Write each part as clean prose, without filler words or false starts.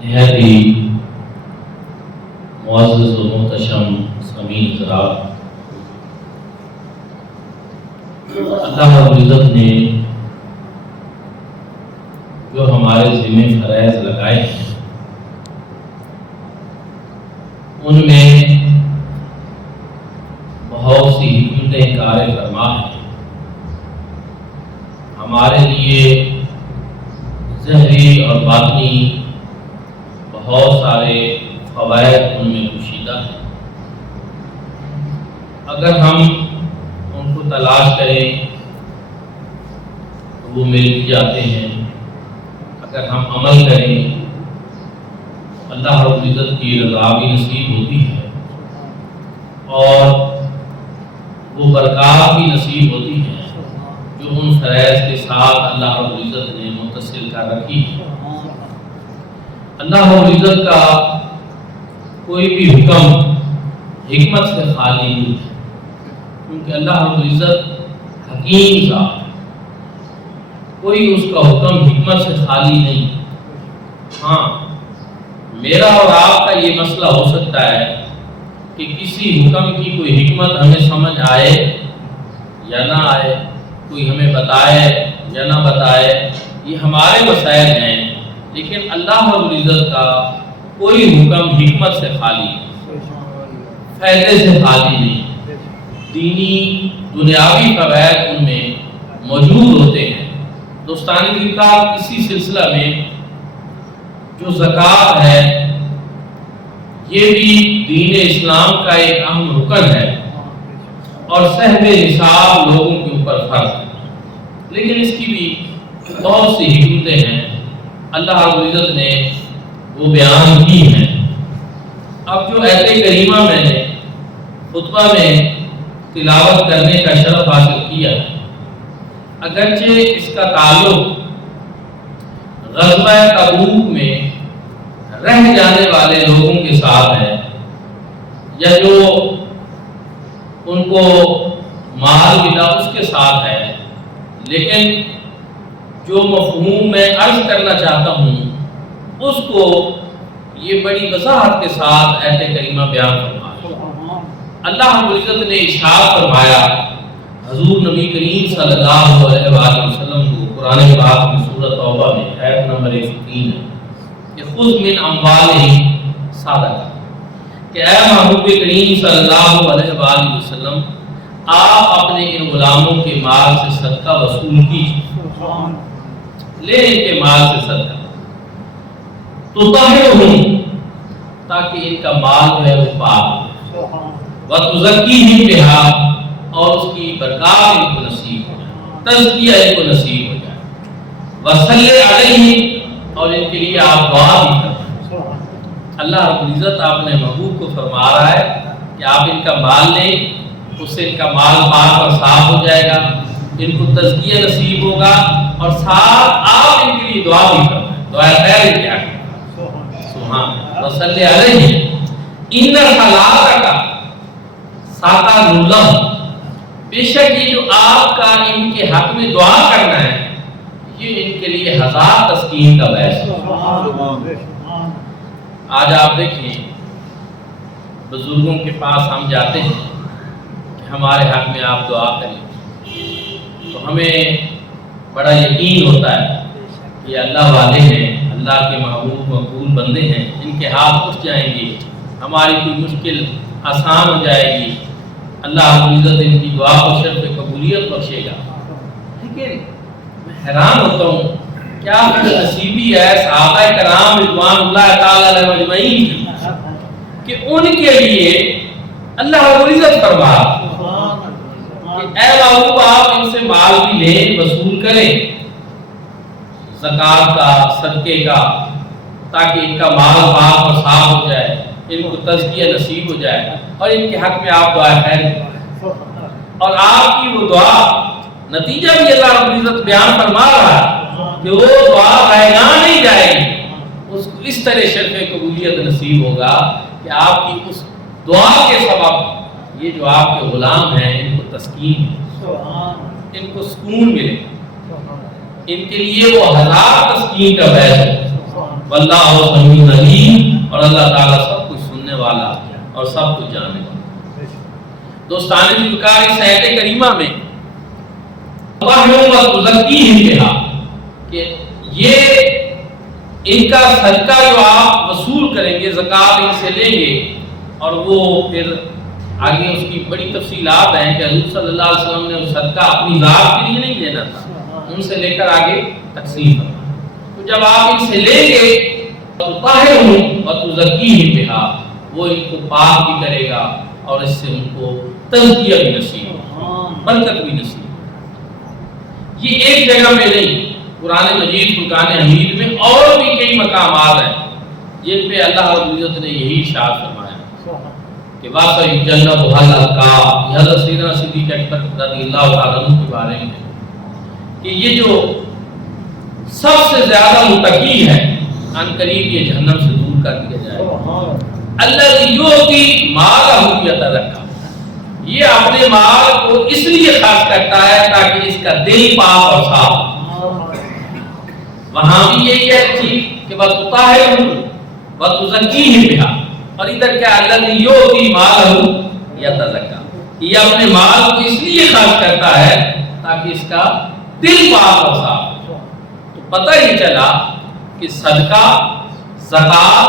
نہایت ہی معزز و محتشم سامعین حضرات، اللہ رب العزت نے جو ہمارے ذمہ فرائض لگائے ہیں ان میں بہت سی حکمتیں کار فرما ہیں۔ ہمارے لیے ظاہری اور باطنی بہت سارے فوائد ان میں پوشیدہ ہیں۔ اگر ہم ان کو تلاش کریں تو وہ مل بھی جاتے ہیں، اگر ہم عمل کریں اللہ رب العزت کی رضا بھی نصیب ہوتی ہے اور وہ برکات بھی نصیب ہوتی ہے جو ان فرائض کے ساتھ اللہ رب العزت نے متصل کر رکھی ہے۔ اللہ رب العزت کا کوئی بھی حکم حکمت سے خالی نہیں ہے، کیونکہ اللہ رب العزت حکیم ذات ہے۔ کوئی اس کا حکم حکمت سے خالی نہیں۔ ہاں، میرا اور آپ کا یہ مسئلہ ہو سکتا ہے کہ کسی حکم کی کوئی حکمت ہمیں سمجھ آئے یا نہ آئے، کوئی ہمیں بتائے یا نہ بتائے، یہ ہمارے مسائل ہیں، لیکن اللہ رب العزت کا کوئی حکم حکمت سے خالی نہیں، فائدے سے خالی نہیں۔ دینی دنیاوی فوائد ان میں موجود ہوتے ہیں۔ دوستانی دین کا اسی سلسلہ میں جو زکوٰۃ ہے یہ بھی دین اسلام کا ایک اہم رکن ہے اور صحب نصاب لوگوں کے اوپر فرض ہے، لیکن اس کی بھی بہت سی حکمتیں ہیں، اللہ رب العزت نے وہ بیان کی ہیں۔ اب جو آیت کریمہ میں نے خطبہ میں تلاوت کرنے کا شرف حاصل کیا ہے، اگرچہ اس کا تعلق غزوہ تبوک میں رہ جانے والے لوگوں کے ساتھ ہے یا جو ان کو مال ملا اس کے ساتھ ہے، لیکن جو مفہوم میں عرض کرنا چاہتا ہوں اس کو یہ بڑی وضاحت کے ساتھ آیت کریمہ بیان فرمایا۔ اللہ رب العزت نے ارشاد فرمایا، حضور نبی کریم صلی اللہ علیہ وآلہ وسلم کو قرآن پاک میں سورۃ توبہ میں آیت نمبر 103 ہے کہ خذ من اموالہم صدقہ، کہ اے محبوب کریم صلی اللہ علیہ وآلہ وسلم آپ اپنے ان غلاموں کے مال سے صدقہ وصول کیجیے، لے ان کے مال سے صدقہ، تو طہرہم، تاکہ ان کا مال جو ہے وہ پاک ہو، وتزکیہم بہا، اور اس کی برکات ان کو نصیب ہو جائے، تزکیہ ان کو نصیب ہو جائے، وصلی علیہم، اور ان کے لیے آپ دعا بھی کریں۔ اللہ رب العزت اپنے محبوب کو فرما رہا ہے کہ آپ ان کا مال لیں، اس سے ان کا مال پاک اور صاف ہو جائے گا، ان کو تزکیہ نصیب ہوگا، اور ساتھ آپ ان کے لیے دعا بھی کریں، دعا خیر کیا کریں۔ سبحان وصلی علیہم ان صلاتک ساکا للہ، بے شک یہ جو آپ کا ان کے حق میں دعا کرنا ہے یہ ان کے لیے 1000 تسکین کا باعث ہے۔ آج آپ دیکھیں بزرگوں کے پاس ہم جاتے ہیں کہ ہمارے حق میں آپ دعا کریں، تو ہمیں بڑا یقین ہوتا ہے کہ اللہ والے ہیں، اللہ کے محبوب مقبول بندے ہیں، ان کے ہاتھ اٹھ جائیں گے، ہماری کوئی مشکل آسان ہو جائے گی، اللہ رب العزت ان کی دعا کو شرف قبولیت بخشے گا۔ لیکن میں حیران ہوتا ہوں کیا نصیبی ہے صحابہ کرام رضوان اللہ تعالی علیہ اجمعین کی کہ ان کے لیے اللہ رب العزت فرما کہ اے محبوب آپ ان سے مال بھی لیں، وصول کریں زکوٰۃ کا، صدقے کا، تاکہ ان کا مال پاک اور صاف ہو جائے، ان کو تزکیہ نصیب ہو جائے، اور ان کے حق میں آپ دعا خیر کریں۔ اور آپ کی وہ دعا نتیجہ بھی اللہ رب العزت بیان فرما رہا ہے کہ وہ دعا رائگاں نہیں جائے گی، اس کو اس طرح شرف قبولیت نصیب ہوگا کہ آپ کی اس دعا کے سبب یہ جو آپ کے غلام ہیں ان کو تسکین ملے، ان کو سکون ملے، ان کے لیے وہ 1000 تسکین کا باعث ہے۔ واللہ سمیع علیم، اور اللہ تعالیٰ سب کچھ سننے والا اور سب کچھ جاننے والا۔ دوستان ذوالفقار اس آیت کریمہ میں کہ یہ ان کا صدقہ جو آپ وصول کریں گے، زکوٰۃ ان سے لیں گے، اور وہ پھر آگے اس کی بڑی تفصیلات ہیں کہ حضور صلی اللہ علیہ وسلم نے وہ صدقہ اپنی ذات کے لیے نہیں لینا تھا، ان سے لے کر آگے تقسیم کرنا۔ تو جب آپ ان سے لیں گے تطہرہم وتزکیہم بہا، وہ ان کو پاک بھی کرے گا اور اس سے ان کو تزکیہ بھی نصیب ہوگا، برکت بھی نصیب ہوگا۔ یہ ایک جگہ میں نہیں، قرآن مجید فرقان حمید میں اور بھی کئی مقامات ہیں جن پہ اللہ رب العزت نے یہی ارشاد فرمایا کہ وَسَيُجَنَّبُهَا الْأَتْقَى، یہ حضرت سیدنا صدیق اکبر رضی اللہ تعالیٰ عنہ کے بارے میں کہ یہ جو سب سے زیادہ متقی ہے ان قریب یہ جہنم سے دور کر دیا جائے گا۔ الذی یؤتی مالہ یتزکیٰ، یہ اپنے مال کو اس لیے خرچ کرتا ہے تاکہ اس کا دل پاک اور صاف ہو۔ وہاں بھی یہی ہے چیز کہ وَتُطَہِرُهُمْ وَتُزَکِّیہِم بِہَا، اور ادھر کیا الذی یؤتی مالہ یتزکیٰ، یہ اپنے مال کو اس لیے خرچ کرتا ہے تاکہ اس کا دل پاک اور صاف ہو۔ تو پتہ ہی چلا کہ صدقہ، زکوٰۃ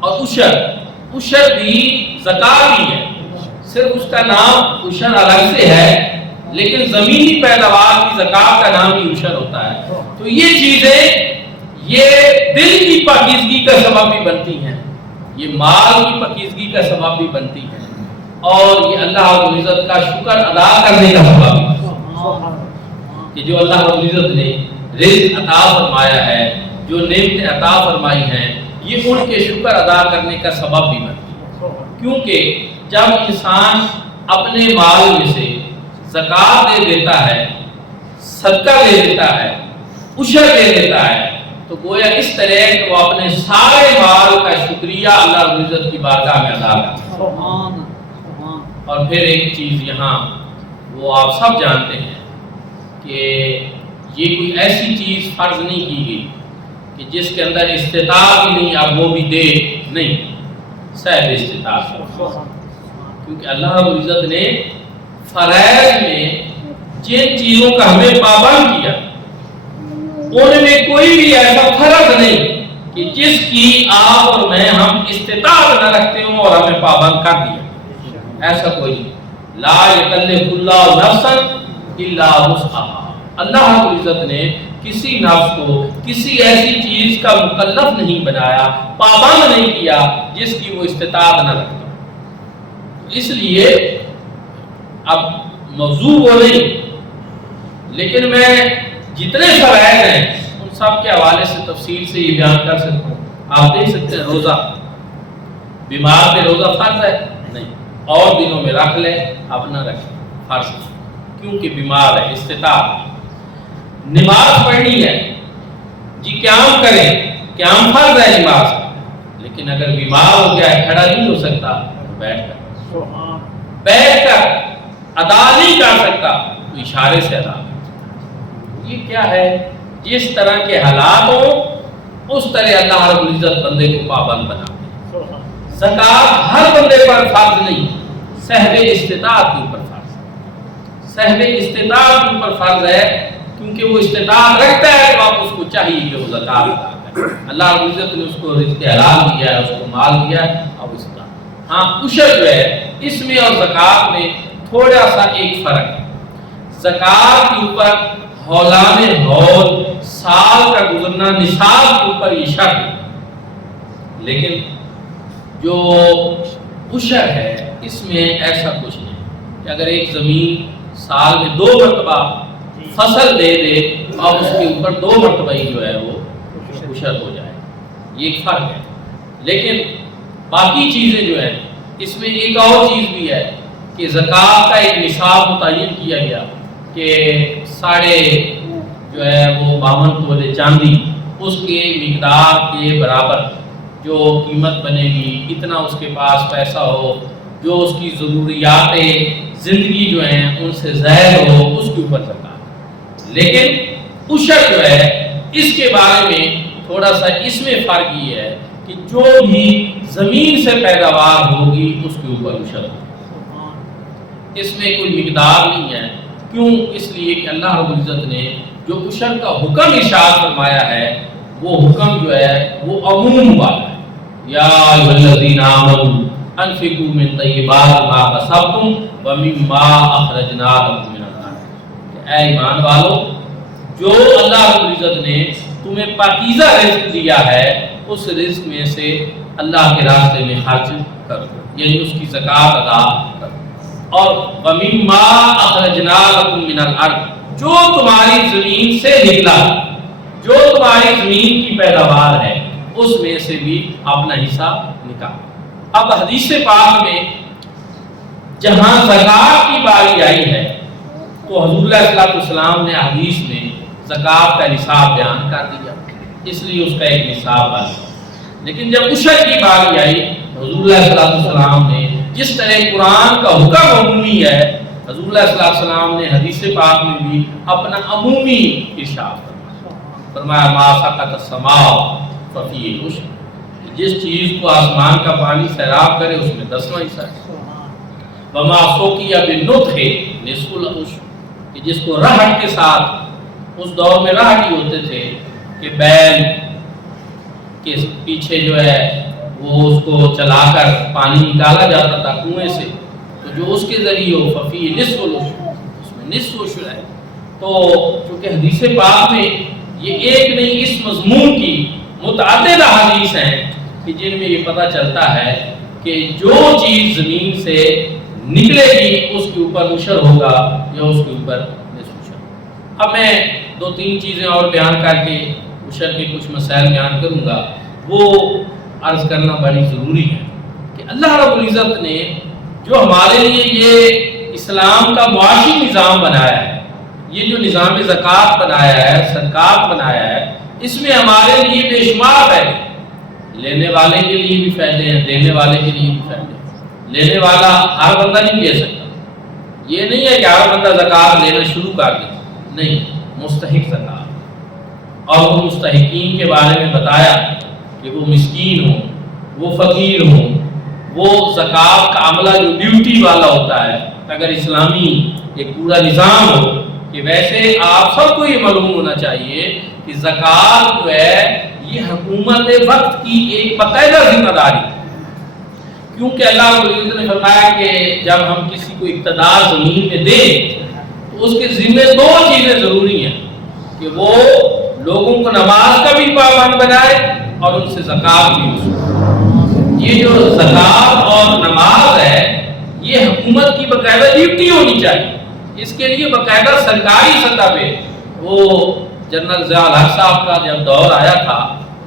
اور عشر بھی زکوٰۃ بھی ہے، صرف اس کا نام عشر الگ سے ہے، لیکن زمینی پیداوار کی زکوٰۃ کا نام بھی عشر ہوتا ہے۔ تو یہ چیزیں یہ دل کی پاکیزگی کا سبب بھی بنتی ہیں، یہ مال کی پاکیزگی کا سبب بھی بنتی ہیں، اور یہ اللہ رب العزت کا شکر ادا کرنے کا سبب بھی کہ جو اللہ رب العزت نے رزق عطا فرمایا ہے، جو نعمتیں عطا فرمائی ہیں، یہ ان کے شکر ادا کرنے کا سبب بھی بنتی ہے۔ کیونکہ جب انسان اپنے مال میں سے زکوٰۃ دے دیتا ہے، صدقہ دے دیتا ہے، عشر دے دیتا ہے، تو گویا اس طرح کہ وہ اپنے سارے مال کا شکریہ اللہ رب العزت کی بارگاہ میں ادا کرتا ہے۔ اور پھر ایک چیز یہاں وہ آپ سب جانتے ہیں کہ یہ کوئی ایسی چیز فرض نہیں کی گئی کہ جس کے اندر استطاعت ہی نہیں اب وہ بھی دے، نہیں، صاحب استطاعت، کیونکہ اللہ رب العزت نے فرائض میں جن چیزوں کا ہمیں پابند کیا ان میں کوئی بھی ایسا فرض نہیں کہ جس کی آپ اور میں ہم استطاعت نہ رکھتے ہوں اور ہمیں پابند کر دیا، ایسا کوئی نہیں۔ لا یکلف اللہ نفسا الا وسعہا، اللہ رب العزت نے کسی نفس کو کسی ایسی چیز کا مکلف نہیں بنایا، پابند نہیں کیا جس کی وہ استطاعت نہ رکھتا۔ اس لیے اب موضوع وہ نہیں، لیکن میں جتنے فرائض ہیں ان سب کے حوالے سے تفصیل سے یہ بیان کر سکتا ہوں۔ آپ دیکھ سکتے ہیں روزہ، بیمار پہ روزہ فرض ہے نہیں، اور دنوں میں رکھ لے، اب نہ رکھے، فرض کیونکہ بیمار ہے، استطاعت۔ نماز پڑھنی ہے جی، قیام کریں، قیام فرض ہے نماز، لیکن اگر بیمار ہو گیا ہے، کھڑا نہیں ہو سکتا، بیٹھ کر ادا نہیں کر سکتا تو اشارے سے ادا کرتا۔ یہ کیا ہے؟ جس طرح کے حالات ہوں اس طرح اللہ رب العزت بندے کو پابند بناتے ہیں۔ زکوٰۃ ہر بندے پر فرض نہیں، صاحب استطاعت کے اوپر فرض ہے، صاحب استطاعت کے اوپر فرض ہے، کیونکہ وہ استطاعت رکھتا ہے تو آپ اس کو چاہیے کہ وہ زکوٰۃ ادا کرے۔ اللہ رب العزت نے اس کو رزق حلال دیا ہے، اس کو مال دیا ہے، اب اس کا ہاں عشر جو ہے اس میں اور زکوٰۃ میں تھوڑا سا ایک فرق ہے۔ زکوٰۃ کے اوپر ہولان ہول، سال کا گزرنا، نصاب کے اوپر یہ شرط ہے، لیکن جو عشر ہے اس میں ایسا کچھ نہیں کہ اگر ایک زمین سال میں 2 مرتبہ فصل دے دے اور اس کے اوپر 2 مرتبہ ہی جو ہے وہ عشر ہو جائے، یہ ایک فرق ہے۔ لیکن باقی چیزیں جو ہیں اس میں ایک اور چیز بھی ہے کہ زکوٰۃ کا ایک نصاب متعین کیا گیا کہ 52 جو ہے وہ 52 تولے چاندی، اس کے مقدار کے برابر جو قیمت بنے گی، اتنا اس کے پاس پیسہ ہو، جو اس کی ضروریات زندگی جو ہیں ان سے زائد ہو، اس کے اوپر زکوٰۃ۔ لیکن عشر جو ہے اس کے بارے میں تھوڑا سا اس میں فرق یہ ہے کہ جو بھی زمین سے پیداوار ہوگی اس کے اوپر عشر ہوگا، اس میں کوئی مقدار نہیں ہے۔ کیوں؟ اس لیے کہ اللہ رب العزت نے جو عشر کا حکم ارشاد فرمایا ہے وہ حکم جو ہے وہ عموم والا ہے۔ یا ایھا الذین آمنوا انفقوا من طیبات ما کسبتم ومما اخرجنا لکم من الارض، اے ایمان والو جو اللہ رب العزت نے تمہیں پاکیزہ رزق دیا ہے اس رزق میں سے اللہ کے راستے میں خرچ کرو، یعنی اس کی زکوٰۃ ادا کرو۔ اور وَمِمَّا أَخْرَجْنَا لَكُم مِّنَ الْأَرْضِ، جو تمہاری زمین سے نکلا، جو تمہاری زمین کی پیداوار ہے اس میں سے بھی اپنا حصہ نکالو۔ اب حدیث پاک میں جہاں زکوٰۃ کی باری آئی ہے تو حضور علیہ الصلوۃ والسلام نے حدیث میں زکوٰۃ کا نصاب بیان کر دیا، اس لیے اس کا ایک نصاب ہے۔ لیکن جب عشر کی باری آئی حضور علیہ الصلوۃ والسلام نے جس طرح قرآن کا حکم عمومی ہے، حضور علیہ الصلوۃ والسلام نے حدیث پاک میں بھی اپنا عمومی ارشاد فرمایا ما سقط السماء ففیہ العشر، جس چیز کو آسمان کا پانی سیراب کرے اس میں 10واں حصہ ہے۔ وما سقی بالنطح نصف العشر، کہ جس کو رہٹ کے ساتھ، اس دور میں رہٹ ہی ہوتے تھے کہ بیل کے پیچھے جو ہے وہ اس کو چلا کر پانی نکالا جاتا تھا کنویں سے، تو جو اس کے ذریعے ہو ففی نصف العشر، اس میں نصف عشر ہے۔ تو چونکہ حدیث پاک میں یہ ایک نہیں اس مضمون کی متعدد احادیث ہیں کہ جن میں یہ پتہ چلتا ہے کہ جو چیز زمین سے نکلے گی اس کے اوپر عشر ہوگا یا اس کے اوپر نصف عشر۔ اب میں 2-3 چیزیں اور بیان کر کے عشر کے کچھ مسائل بیان کروں گا، وہ عرض کرنا بڑی ضروری ہے کہ اللہ رب العزت نے جو ہمارے لیے یہ اسلام کا معاشی نظام بنایا ہے، یہ جو نظام زکوٰۃ بنایا ہے، صدقات بنایا ہے، اس میں ہمارے لیے بے شمار فائدے، لینے والے کے لیے بھی فائدے ہیں، دینے والے کے لیے بھی فائدے ہیں۔ لینے والا ہر بندہ نہیں لے سکتا، یہ نہیں ہے کہ ہر بندہ زکوٰۃ لینا شروع کر دے، نہیں، مستحق زکوٰۃ، اور وہ مستحقین کے بارے میں بتایا کہ وہ مسکین ہوں، وہ فقیر ہوں، وہ زکوٰۃ کا عملہ جو ڈیوٹی والا ہوتا ہے، اگر اسلامی ایک پورا نظام ہو کہ ویسے آپ سب کو یہ معلوم ہونا چاہیے کہ زکوٰۃ جو ہے یہ حکومت وقت کی ایک باقاعدہ ذمہ داری، کیونکہ اللہ رب العزت نے فرمایا کہ جب ہم کسی کو اقتدار زمین میں دیں تو اس کے ذمہ 2 چیزیں ضروری ہیں کہ وہ لوگوں کو نماز کا بھی پابند بنائے اور ان سے زکوٰۃ بھی وصول۔ یہ جو زکوٰۃ اور نماز ہے یہ حکومت کی باقاعدہ ڈیوٹی ہونی چاہیے، اس کے لیے باقاعدہ سرکاری سطح پہ، وہ جنرل ضیاء الحق صاحب کا جب دور آیا تھا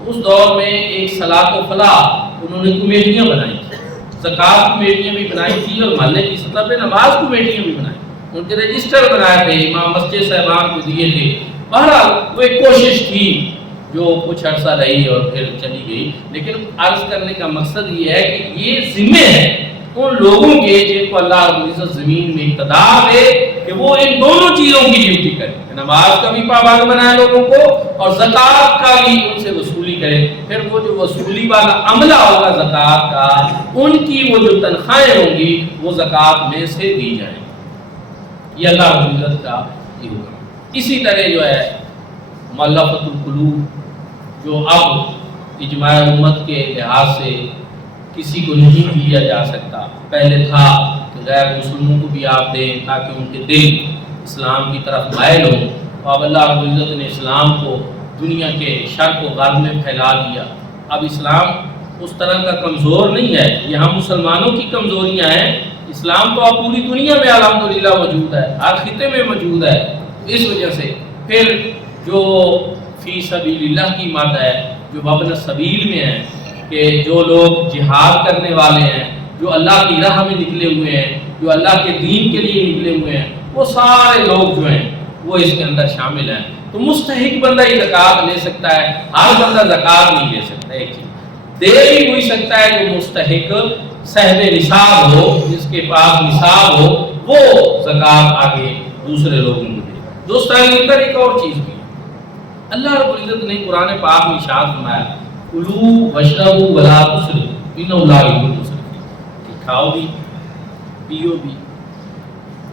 اس دور میں ایک صلاۃ و فلاح انہوں نے کمیٹیاں بنائی تھی، زکوٰۃ کمیٹیاں بھی بنائی تھی اور محلے کی سطح پہ نماز کمیٹیاں بھی بنائی، ان کے رجسٹر بنائے تھے، امام مسجد صاحبان کو دیے تھے۔ بہرحال وہ ایک کوشش تھی جو کچھ عرصہ رہی اور پھر چلی گئی، لیکن عرض کرنے کا مقصد یہ ہے کہ یہ ذمے ہے ان لوگوں کے جن کو اللہ رب العزت زمین میں اقتدار دے کہ وہ ان دونوں چیزوں کی ڈیوٹی کرے، نماز کا بھی پابند بنائے لوگوں کو اور زکوٰۃ کا بھی ان سے وصولی کرے، پھر وہ جو وصولی والا عملہ ہوگا زکوٰۃ کا ان کی وہ جو تنخواہیں ہوں گی وہ زکوٰۃ میں سے دی جائیں، یہ اللہ رب العزت کا یہ ہوگا۔ اسی طرح جو ہے مؤلفۃ القلوب جو اب اجماع امت کے لحاظ سے کسی کو نہیں دیا جا سکتا، پہلے تھا کہ غیر مسلموں کو بھی آپ دیں تاکہ ان کے دل اسلام کی طرف مائل ہوں، اب اللہ رب العزت نے اسلام کو دنیا کے شرق و غرب میں پھیلا دیا۔ اب اسلام اس طرح کا کمزور نہیں ہے، یہ ہم مسلمانوں کی کمزوریاں ہیں، اسلام تو اب پوری دنیا میں الحمدللہ موجود ہے، ہر خطے میں موجود ہے، اس وجہ سے پھر جو فی سبیل اللہ کی مد ہے، جو وابن السبیل میں ہے کہ جو لوگ جہاد کرنے والے ہیں، جو اللہ کی راہ میں نکلے ہوئے ہیں، جو اللہ کے دین کے لیے نکلے ہوئے ہیں، وہ سارے لوگ جو ہیں وہ اس کے اندر شامل ہیں۔ تو مستحق بندہ ہی زکوٰۃ لے سکتا ہے، ہر بندہ زکوٰۃ نہیں لے سکتا، ایک چیز دے بھی ہوئی سکتا ہے جو مستحق صاحب نصاب ہو، جس کے پاس نصاب ہو وہ زکوٰۃ آگے دوسرے لوگوں کو دے۔ دوستان مل کر ایک اور چیز بھی اللہ رب العزت نے قرآن پاک میں ارشاد فرمایا کلوا واشربوا ولا تسرفوا انہ لا یحب المسرفین، کہ کھاؤ بھی پیو بھی،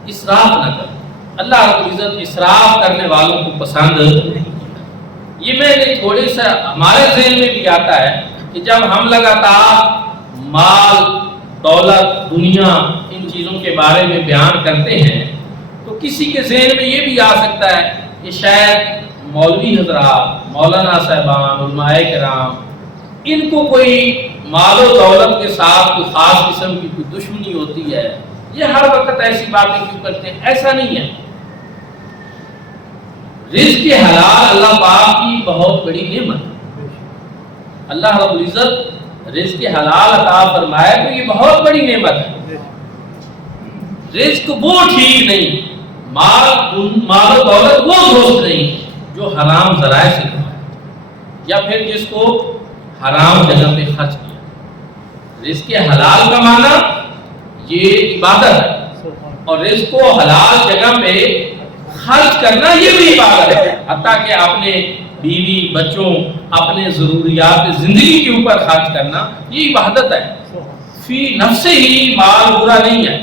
اسراف نہ کرو۔ اللہ رب العزت اسراف کرنے والوں کو پسند نہیں۔ یہ میں نے تھوڑے سا ہمارے ذہن میں بھی آتا ہے کہ جب ہم لگاتار مال دولت دنیا ان چیزوں کے بارے میں بیان کرتے ہیں تو کسی کے ذہن میں یہ بھی آ سکتا ہے کہ شاید مولوی حضرات، مولانا صاحبان، علماء کرام، ان کو کوئی مال و دولت کے ساتھ کوئی خاص قسم کی کوئی دشمنی ہوتی ہے، یہ ہر وقت ایسی باتیں کیوں کرتے ہیں؟ ایسا نہیں ہے۔ رزق حلال اللہ پاک کی بہت بڑی نعمت ہے۔ اللہ رب العزت رزق حلال عطا فرمائے تو یہ بہت بڑی نعمت ہے۔ رزق وہ ٹھیک نہیں، مال و دولت وہ دوست نہیں جو حرام ذرائع سے کمائے یا پھر جس کو حرام جگہ پہ خرچ کیا۔ رزق حلال کا معنی یہ عبادت ہے، اور رزق کو حلال جگہ پہ خرچ کرنا یہ بھی عبادت ہے، حتیٰ کہ اپنے بیوی بچوں اپنے ضروریات زندگی کے اوپر خرچ کرنا یہ عبادت ہے۔ فی نفس ہی مال برا نہیں ہے،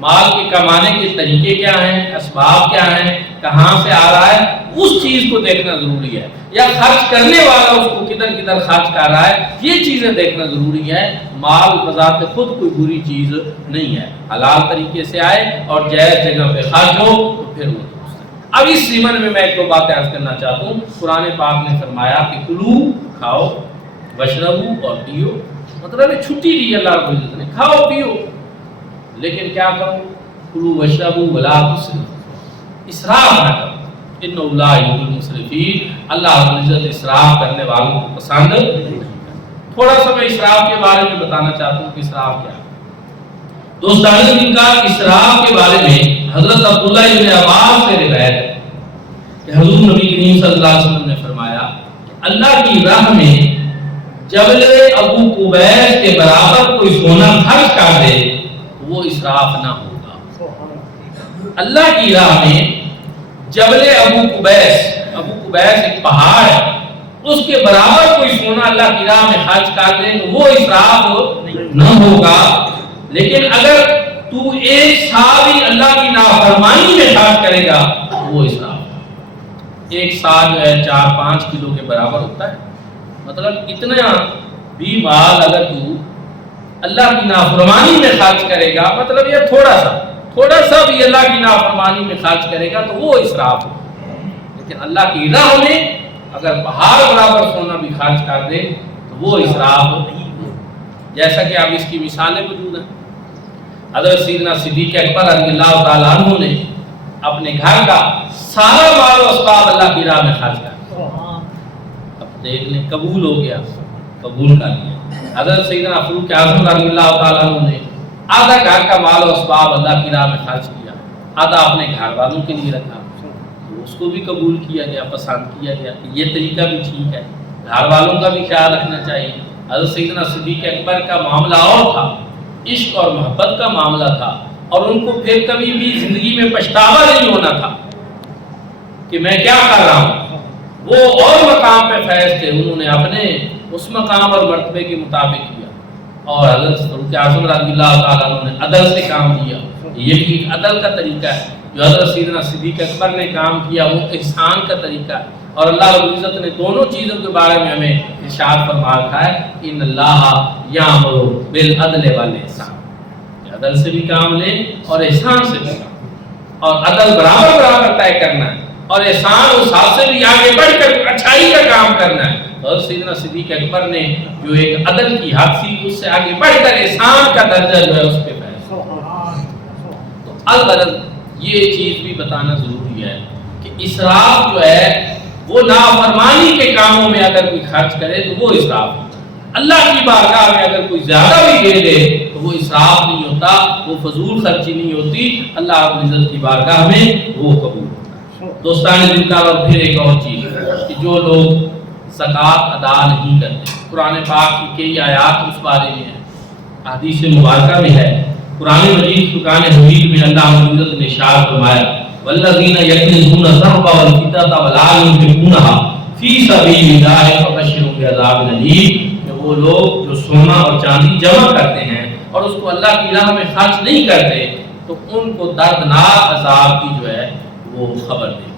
مال کے کمانے کے طریقے کیا ہیں، اسباب کیا ہیں، کہاں سے آ رہا ہے، اس چیز کو دیکھنا ضروری ہے، یا خرچ کرنے والا اس کو کدھر کدھر خرچ کر رہا ہے، یہ چیزیں دیکھنا ضروری ہے۔ مال بذات خود کوئی بری چیز نہیں ہے، حلال طریقے سے آئے اور جائز جگہ پہ خرچ ہو تو پھر وہ اب اس ضمن میں ایک دو باتیں عرض کرنا چاہتا ہوں۔ قرآن پاک نے فرمایا کہ کلو کھاؤ واشربو اور پیو، مطلب یہ چھٹی دی اللہ رب العزت نے، کھاؤ پیو، لیکن کیا کرو؟ کلو واشربو ولا تسرفوا، اسراف نہ کرو، انہ لا یحب المسرفین، اللہ رب العزت اسراف کرنے والوں کو پسند نہیں۔ تھوڑا سا میں اسراف کے بارے میں بتانا چاہتا ہوں کہ اسراف کیا ہے۔ دوستان دین کا اسراف کے بارے میں حضرت عبداللہ ابن عباس سے روایت ہے کہ حضور نبی کریم صلی اللہ علیہ وسلم نے فرمایا کہ اللہ کی راہ میں جبل ابو قبیس کے برابر کوئی سونا خرچ کر دے تو وہ اسراف نہ ہوگا۔ اللہ کی راہ میں جبل ابو قبیس ایک پہاڑ ہے، اس کے برابر کوئی سونا اللہ کی راہ میں خرچ کر دے تو وہ اسراف نہ ہوگا۔ لیکن اگر تو ایک سال ہی اللہ کی نافرمانی میں خرچ کرے گا تو وہ اسراف۔ ایک سال جو ہے 4-5 کلو کے برابر ہوتا ہے، مطلب اتنا بھی مال اگر تو اللہ کی نافرمانی میں خرچ کرے گا، مطلب یہ تھوڑا سا بھی اللہ کی نافرمانی میں خرچ کرے گا تو وہ اسراف ہے۔ لیکن اللہ کی راہ میں اگر پہاڑ برابر سونا بھی خرچ کر دے تو وہ اسراف نہیں ہے۔ جیسا کہ اب اس کی مثالیں موجود ہیں۔ حضرت سیدنا صدیق اکبر رضی اللہ تعالیٰ عنہ نے اپنے گھر کا سارا مال و اسباب اللہ کی راہ میں خرچ کر دیا۔ اب دیکھ لیں، قبول ہو گیا، قبول کر لیا۔ حضرت سیدنا فاروق اعظم رضی اللہ تعالیٰ عنہ نے آدھا گھر کا مال و اسباب اللہ کی راہ میں خرچ کیا، آدھا اپنے گھر والوں کے لیے رکھا، تو اس کو بھی قبول کیا گیا، پسند کیا گیا کہ یہ طریقہ بھی ٹھیک ہے، گھر والوں کا بھی خیال رکھنا چاہیے۔ حضرت سیدنا صدیق اکبر کا معاملہ اور تھا، عشق اور محبت کا معاملہ تھا، اور ان کو پھر کبھی بھی زندگی میں پچھتاوا نہیں ہونا تھا کہ میں کیا کر رہا ہوں۔ وہ اور مقام پہ فیض تھے، انہوں نے اپنے اس مقام اور مرتبے کے مطابق کیا، اور حضرت فاروق اعظم رضی اللہ تعالیٰ عنہ نے عدل سے کام کیا۔ یہ بھی ایک عدل کا طریقہ ہے جو حضرت سیدنا صدیق اکبر نے کام کیا، وہ احسان کا طریقہ ہے۔ اور اللہ رب العزت نے دونوں چیزوں کے بارے میں ہمیں ارشاد فرما رکھا ہے کہ ان اللہ یامر بالعدل والاحسان، عدل سے بھی کام لیں اور احسان سے بھی کام، اور عدل برابر طے کرنا ہے، اور احسان اس حد سے بھی آگے بڑھ کر اچھائی کا کام کرنا ہے۔ اور سیدنا صدیق اکبر نے جو ایک عدل کی حد تھی اس سے آگے بڑھ کر احسان کا درجہ جو ہے اس پہ پہنچا۔ تو الغرض یہ چیز بھی بتانا ضروری ہے کہ اسراف جو ہے وہ نافرمانی کے کاموں میں اگر کوئی خرچ کرے تو وہ اسراف ہے۔ اللہ کی بارگاہ میں اگر کوئی زیادہ بھی دے دے تو وہ اسراف نہیں ہوتا، وہ فضول خرچی نہیں ہوتی، اللہ رب العزت کی بارگاہ میں وہ قبول ہوتا ہے۔ دوستان دلکار، اور پھر ایک اور چیز کہ جو لوگ زکوٰۃ ادا نہیں کرتے، قرآن پاک کی کئی آیات اس بارے میں ہیں، حدیث مبارکہ میں ہے، قرآن مجید فرقان حمید میں اللہ رب العزت نے ارشاد فرمایا والذین یکنزون الذهب والفضة ولا ينفقونها فی سبیل اللہ فبشرهم بعذاب الیم، کہ وہ لوگ جو سونا اور چاندی جمع کرتے ہیں اور اس کو اللہ کی راہ میں خرچ نہیں کرتے تو ان کو دردناک عذاب کی جو ہے وہ خبر دے،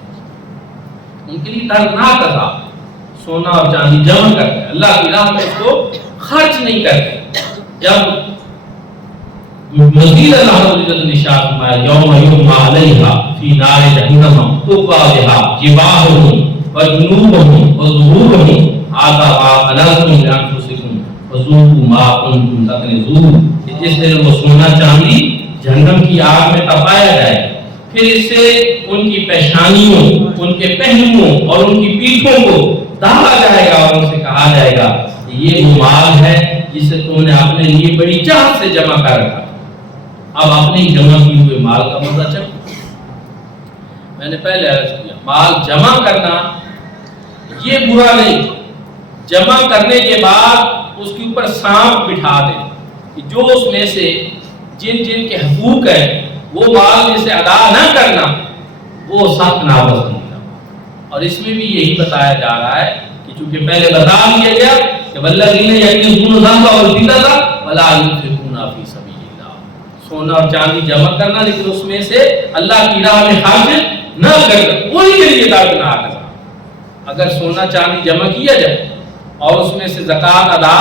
ان کے لیے دردناک عذاب۔ سونا اور چاندی جمع کرتے ہیں، اللہ کی راہ میں اس کو خرچ نہیں کرتے۔ جب مزید اللہ رب العزت نے ارشاد فرمایا یوم یحمى علیہا فی نار جہنم تقوی بہا جباہہم وجنوبہم وظہورہم ھذا ما کنزتم لانفسکم فذوقوا ما کنتم تکنزون، جس دن وہ سونا چاندی جہنم کی آگ میں تپایا جائے، پھر اس سے ان کی پیشانیوں، ان کے پہلوؤں اور ان کی پیٹھوں کو داغا جائے گا اور ان سے کہا جائے گا کہ یہ وہ مال ہے جسے تم نے اپنے لیے بڑی چاہت سے جمع کر رکھا، اب اپنے ہی جمع کیے ہوئے مال کا مزہ چکھو۔ میں نے پہلے عرض کیا مال جمع کرنا یہ برا نہیں، جمع کرنے کے بعد اس کے اوپر سانپ بٹھا دے کہ جو اس میں سے جن جن کے حقوق ہیں وہ مال میں سے ادا نہ کرنا، وہ سخت ناپسند ہے۔ اور اس میں بھی یہی بتایا جا رہا ہے کہ چونکہ پہلے بتا دیا گیا کہ والذین یکنزون الذھب والفضة ولا ينفقون فی سبیل اللہ، سونا اور چاندی جمع کرنا لیکن اس میں سے اللہ کی راہ میں خرچ نہ کرنا، وہی کے لیے دردناک ہے۔ اگر سونا چاندی جمع کیا جائے اور اس میں سے زکوٰۃ ادا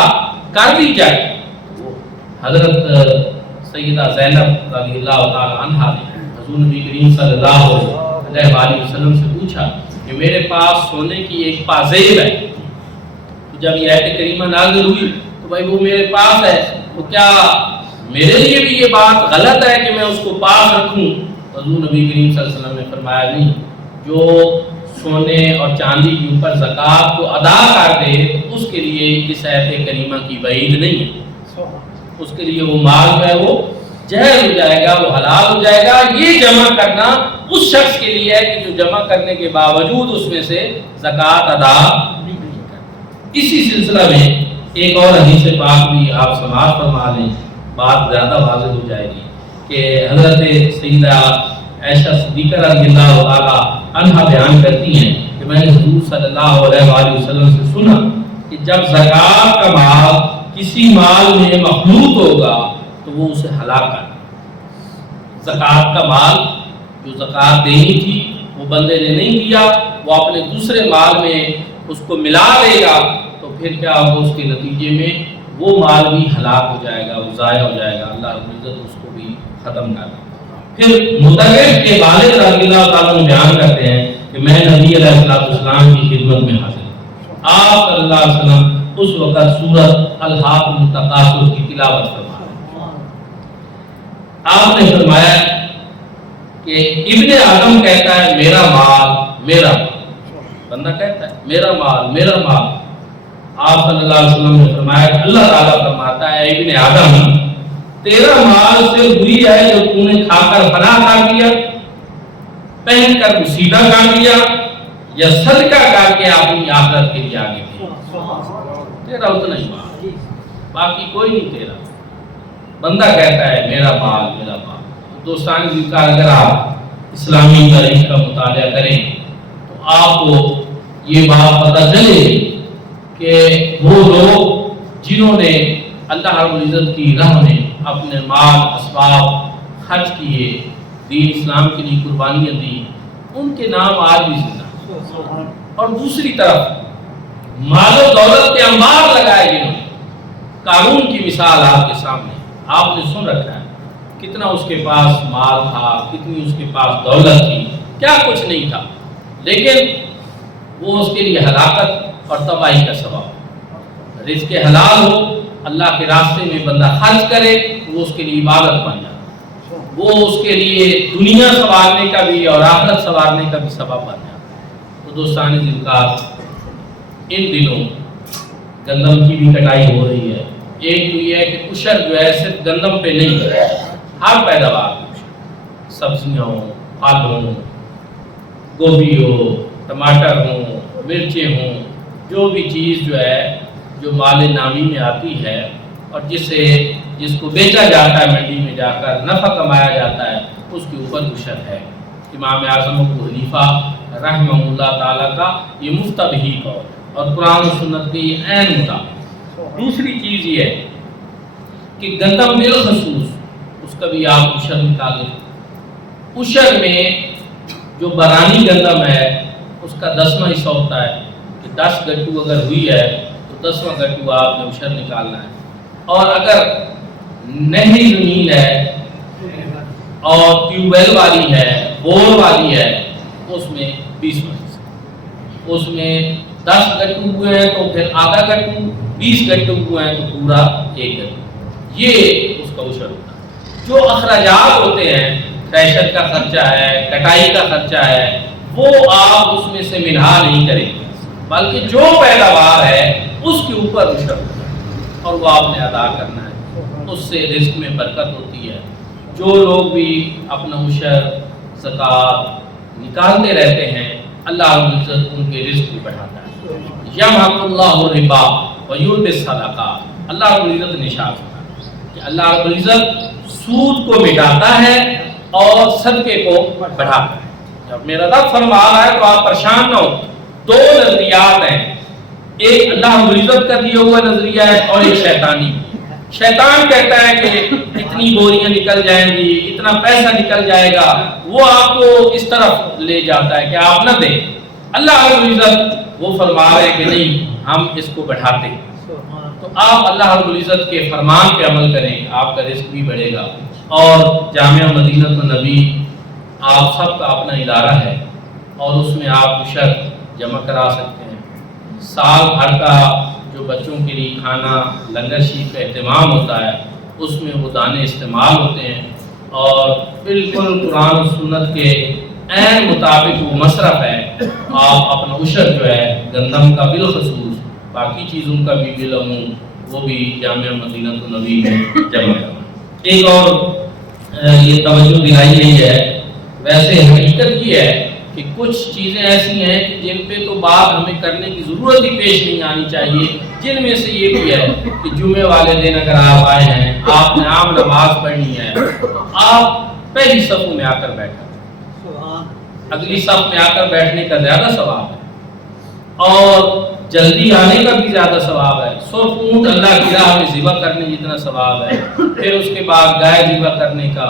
کر دی جائے، حضرت سیدہ زینب رضی اللہ تعالی عنہا نے حضور نبی کریم صلی اللہ علیہ وآلہ وسلم سے پوچھا کہ میرے پاس سونے کی ایک پازیب ہے، جب یہ آیت کریمہ نازل ہوئی تو بھائی وہ میرے پاس ہے، تو کیا میرے لیے بھی یہ بات غلط ہے کہ میں اس کو پاس رکھوں؟ حضور نبی کریم صلی اللہ علیہ وسلم نے فرمایا نہیں، جو سونے اور چاندی کے اوپر زکوٰۃ کو ادا کر دے تو اس کے لیے اس آیت کریمہ کی وعید نہیں ہے، اس کے لیے وہ مال جو ہے وہ جائز ہو جائے گا، وہ حلال ہو جائے گا۔ یہ جمع کرنا اس شخص کے لیے ہے کہ جو جمع کرنے کے باوجود اس میں سے زکوٰۃ ادا نہیں کرتا۔ اسی سلسلہ میں ایک اور حدیث پاک بھی آپ سماعت فرما لیں، بات زیادہ واضح ہو جائے گی کہ حضرت سیدہ عائشہ صدیقہ رضی اللہ تعالی عنہا بیان کرتی ہیں کہ میں نے حضور صلی اللہ علیہ وآلہ وسلم سے سنا کہ جب زکوٰۃ کا مال کسی مال میں مخلوط ہوگا تو وہ اسے ہلاک کر دے۔ زکوٰۃ کا مال جو زکوٰۃ دینی تھی وہ بندے نے نہیں دیا، وہ اپنے دوسرے مال میں اس کو ملا دے گا تو پھر کیا ہوگا، اس کے نتیجے میں وہ مال بھی ہلاک ہو جائے گا، وہ ضائع ہو جائے گا، اللہ رب العزت اس کو بھی ختم کر دے۔ پھر مدرس کے والد رضی اللہ تعالیٰ عنہ بیان کرتے ہیں کہ میں نبی علیہ السلام کی خدمت میں حاضر ہوں، آپ صلی اللہ علیہ وسلم اس وقت سورۃ الحاقۃ التکاثر کی تلاوت فرما رہے ہیں۔ آپ نے فرمایا کہ ابن آدم کہتا ہے میرا مال میرا مال، بندہ کہتا ہے میرا مال میرا مال۔ آپ صلی اللہ علیہ وسلم نے فرمایا کہ اللہ تعالیٰ فرماتا ہے ابن آدم تیرا مال سے ہوئی ہے جو تو نے کھا کر فنا کر دیا، پہن کر سیدھا کر دیا، یا صدقہ کر کے اپنی آخرت کے لیے آگے دیا، تیرا اتنا ہی مال، باقی کوئی نہیں تیرا۔ بندہ کہتا ہے میرا مال میرا مال۔ دوستان ذکر اگر آپ اسلامی تاریخ کا مطالعہ کریں تو آپ کو یہ بات پتہ چلے کہ وہ لوگ جنہوں نے اللہ رب العزت کی راہ میں اپنے مال اسباب خرچ کیے، دین اسلام کے لیے قربانیاں دی، ان کے نام آج بھی زندہ۔ اور دوسری طرف مال و دولت کے انبار لگائے جنہوں نے، قارون کی مثال آپ کے سامنے آپ نے سن رکھا ہے، کتنا اس کے پاس مال تھا، کتنی اس کے پاس دولت تھی، کیا کچھ نہیں تھا، لیکن وہ اس کے لیے ہلاکت اور تباہی کا سبب۔ رزق حلال ہو، اللہ کے راستے میں بندہ خرچ کرے، وہ اس کے لیے عبادت بن جاتا، وہ اس کے لیے دنیا سنوارنے کا بھی اور آخرت سنوارنے کا بھی سبب بن جاتا۔ تو دوستان ذکر ان دنوں گندم کی بھی کٹائی ہو رہی ہے۔ ایک تو یہ ہے کہ کشر جو ہے صرف گندم پہ نہیں ہے، ہر پیداوار سبزیاں ہوں، پھل ہوں، گوبھی ہو، ٹماٹر ہوں، مرچیں ہوں، جو بھی چیز جو ہے جو مال نامی میں آتی ہے اور جس کو بیچا جاتا ہے منڈی میں جا کر نفع کمایا جاتا ہے، اس کے اوپر کشر ہے۔ امام اعظم ابو حنیفہ رحمہ اللہ تعالیٰ کا یہ مفتبہی قول ہے اور قرآن و سنت کے یہ عین مطابق۔ دوسری چیز یہ ہے کہ گندم بالخصوص اس کا بھی آپ عشر نکالیں۔ عشر میں جو برانی گندم ہے اس کا 10واں حصہ ہوتا ہے کہ 10 گٹو اگر ہوئی ہے تو 10واں گٹو آپ نے عشر نکالنا ہے، اور اگر نہری زمین ہے اور ٹیوب ویل والی ہے، بور والی ہے، اس میں 20واں حصہ، اس میں 10 گٹو ہوئے ہیں تو پھر آدھا گٹو، 20 گٹو ہوئے ہیں تو پورا 1 گٹو، یہ اس کا عشر ہوتا ہے۔ جو اخراجات ہوتے ہیں، تھریشر کا خرچہ ہے، کٹائی کا خرچہ ہے، وہ آپ اس میں سے منہا نہیں کریں گے، بلکہ جو پیداوار ہے اس کے اوپر عشر ہوتا ہے اور وہ آپ نے ادا کرنا ہے۔ اس سے رزق میں برکت ہوتی ہے۔ جو لوگ بھی اپنا عشر زکوٰۃ نکالتے رہتے ہیں، اللہ رب العزت ان کے رزق کو بڑھاتا ہے۔ یمحق اللہ الربا ویربی الصدقات، اللہ رب العزت نے ارشاد فرمایا کہ اللہ رب العزت سود کو مٹاتا ہے اور صدقے کو بڑھاتا ہے۔ جب میرا رب فرما رہا ہے تو آپ پریشان نہ ہو۔ دو نظریات ہیں، ایک اللہ رب العزت کا دیا ہوا نظریہ ہے اور ایک شیطانی۔ شیطان کہتا ہے کہ اتنی بوریاں نکل جائیں گی، اتنا پیسہ نکل جائے گا، وہ آپ کو اس طرف لے جاتا ہے کہ آپ نہ دیں۔ اللہ رب العزت وہ فرما رہے کہ نہیں، ہم اس کو بڑھاتے ہیں۔ تو آپ اللہ رب العزت کے فرمان پہ عمل کریں، آپ کا رزق بھی بڑھے گا۔ اور جامعہ مدینہ النبی آپ سب کا اپنا ادارہ ہے اور اس میں آپ عشر جمع کرا سکتے ہیں۔ سال بھر کا جو بچوں کے لیے کھانا لنگر شریف کا اہتمام ہوتا ہے، اس میں وہ دانے استعمال ہوتے ہیں اور بالکل قرآن و سنت کے عین مطابق وہ مصرف ہے۔ آپ اپنا عشر جو ہے گندم کا بالخصوص، باقی چیزوں کا بھی بالعموم، وہ بھی جامعہ مدینہ النبی میں جمع کرنا۔ ایک اور یہ توجہ دلائی گئی ہے، ویسے حقیقت یہ ہے کہ کچھ چیزیں ایسی ہیں کہ جن پہ تو بات ہمیں کرنے کی ضرورت ہی پیش نہیں آنی چاہیے، جن میں سے یہ بھی ہے کہ جمعے والے دن اگر آپ آئے ہیں، آپ نے عام نماز پڑھنی ہے تو آپ پہلی صف میں آ کر بیٹھیں۔ اگلی صف میں آ کر بیٹھنے کا زیادہ ثواب ہے اور جلدی آنے کا بھی زیادہ ثواب ہے۔ 100 اونٹ اللہ کی راہ میں ذبح کرنے جتنا ثواب ہے، پھر اس کے بعد گائے ذبح کرنے کا،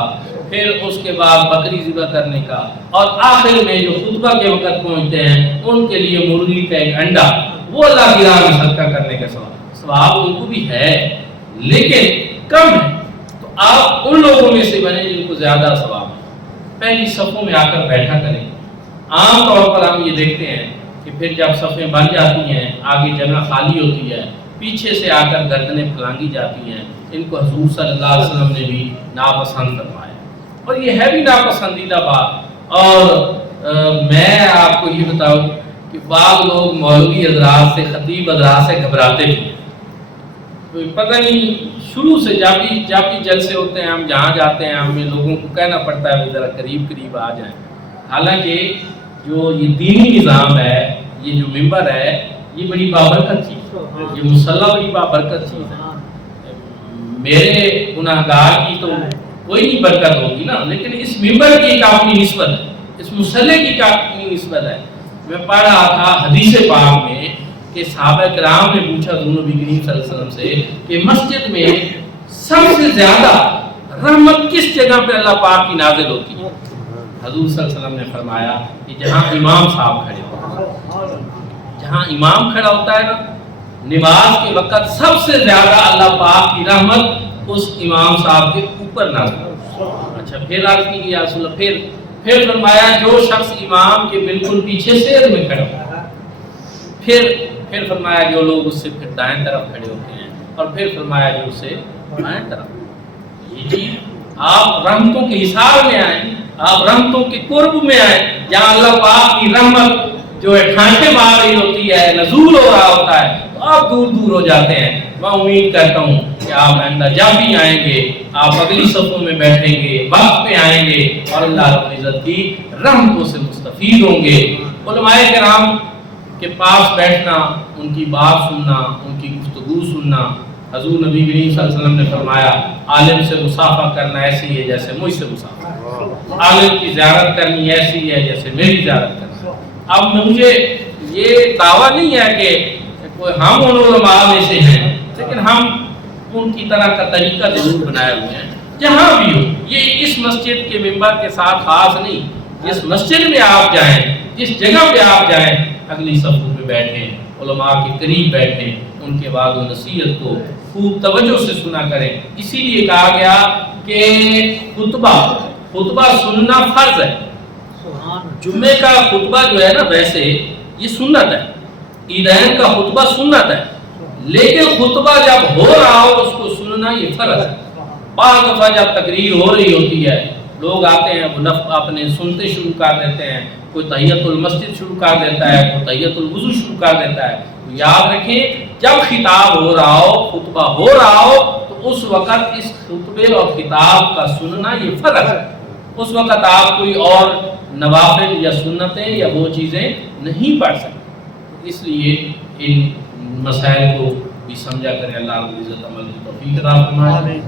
پھر اس کے بعد بکری ذبح کرنے کا، اور آخر میں جو خطبہ کے وقت پہنچتے ہیں ان کے لیے مرغی کا ایک انڈا، وہ اللہ کی راہ میں صدقہ کرنے کا ثواب ان کو بھی ہے، لیکن کم ہے۔ تو آپ ان لوگوں میں سے بنے جن کو زیادہ ثواب ہے۔ پہلی صفوں میں آ کر بیٹھا کریں۔ عام طور پر ہم یہ دیکھتے ہیں کہ پھر جب صفیں بن جاتی ہیں، آگے جگہ خالی ہوتی ہے، پیچھے سے آ کر گردنیں پھلانگی جاتی ہیں۔ ان کو حضور صلی اللہ علیہ وسلم نے بھی ناپسند فرمایا، اور یہ ہے بھی ناپسندیدہ بات۔ اور میں آپ کو یہ بتاؤں کہ بعض لوگ مولوی حضرات سے، خطیب حضرات سے گھبراتے بھی ہیں۔ پتہ نہیں، شروع سے جب بھی جلسے ہوتے ہیں، ہم جہاں جاتے ہیں ہمیں لوگوں کو کہنا پڑتا ہے ذرا قریب آ جائیں۔ حالانکہ جو یہ دینی نظام ہے، یہ جو ممبر ہے، یہ بڑی بابرکت چیز ہے، یہ مصلی بڑی بابرکت چیز ہے۔ میرے گناہگار کی تو کوئی نہیں برکت ہوگی نا، لیکن اس ممبر کی ایک اپنی نسبت ہے، اس مصلی کی ایک اپنی نسبت ہے۔ میں پڑھ رہا تھا حدیث پاک میں کہ صحابہ کرام نے پوچھا حضور نبی کریم صلی اللہ علیہ وسلم سے کہ مسجد میں سب سے زیادہ رحمت کس جگہ پہ اللہ پاک کی نازل ہوتی ہے؟ حضور صلی اللہ علیہ وسلم نے فرمایا کہ جہاں امام صاحب کھڑے ہوتے ہیں، جہاں امام کھڑا ہوتا ہے نا، نماز کے وقت سب سے زیادہ اللہ پاک کی رحمت اس امام صاحب کے اوپر نازل ہوتی ہے۔ اچھا، پھر عرض کی یا رسول اللہ، پھر فرمایا جو شخص امام کے بالکل پیچھے سیر میں کھڑا ہوتا ہے، پھر فرمایا جو لوگ اس سے پھر دائیں طرف کھڑے ہوتے ہیں، اور پھر فرمایا جو اس سے بائیں طرف۔ یہ چیز آپ رحمتوں کے حصار میں آئیں، آپ رحمتوں کے قرب میں آئیں، جہاں اللہ پاک کی رحمت جو ہے ٹھانٹے مار رہی ہوتی ہے، نزول ہو رہا ہوتا ہے، تو آپ دور ہو جاتے ہیں۔ میں امید کرتا ہوں کہ آپ آئندہ جب بھی آئیں گے، آپ اگلی صفوں میں بیٹھیں گے، وقت پہ آئیں گے اور اللہ رب العزت کی رحمتوں سے مستفید ہوں گے۔ علماء کرام کے پاس بیٹھنا، ان کی بات سننا، ان کی گفتگو سننا، حضور نبی کریم صلی اللہ علیہ وسلم نے فرمایا عالم سے مصافحہ کرنا ایسی ہے جیسے مجھ سے مصافحہ، عالم کی زیارت کرنی ایسی ہے جیسے میری زیارت کرنا۔ اب مجھے یہ دعویٰ نہیں ہے کہ کوئی ہم ان علماء میں سے ہیں، لیکن ہم ان کی طرح کا طریقہ ضرور بنائے ہوئے ہیں جہاں بھی ہو. یہ اس مسجد کے ممبر کے ساتھ خاص نہیں، جس مسجد میں آپ جائیں، جس جگہ پہ آپ جائیں، اگلی صفوں پہ بیٹھیں، علماء کے قریب بیٹھیں، ان کے بعد و نصیحت کو خوب توجہ سے سنا کریں. اسی لیے کہا گیا کہ خطبہ سننا فرض ہے. جمعے کا خطبہ جو ہے نا ویسے یہ سنت ہے، عیدین کا خطبہ سنت ہے، لیکن خطبہ جب ہو رہا ہو اس کو سننا یہ فرض ہے. بعض دفعہ جب تقریر ہو رہی ہوتی ہے لوگ آتے ہیں وہ اپنے سنتے شروع کر دیتے ہیں، کوئی تحیۃ المسجد شروع کر دیتا ہے، کوئی تحیۃ الوضو شروع کر دیتا ہے. یاد رکھیں جب خطاب ہو رہا ہو، خطبہ ہو رہا ہو، تو اس وقت اس خطبے اور خطاب کا سننا یہ فرض ہے. اس وقت آپ کوئی اور نوافل یا سنتیں یا وہ چیزیں نہیں پڑھ سکتے. اس لیے ان مسائل کو بھی سمجھا کریں. اللہ رب العزت عمل کی توفیق عطا فرمائے.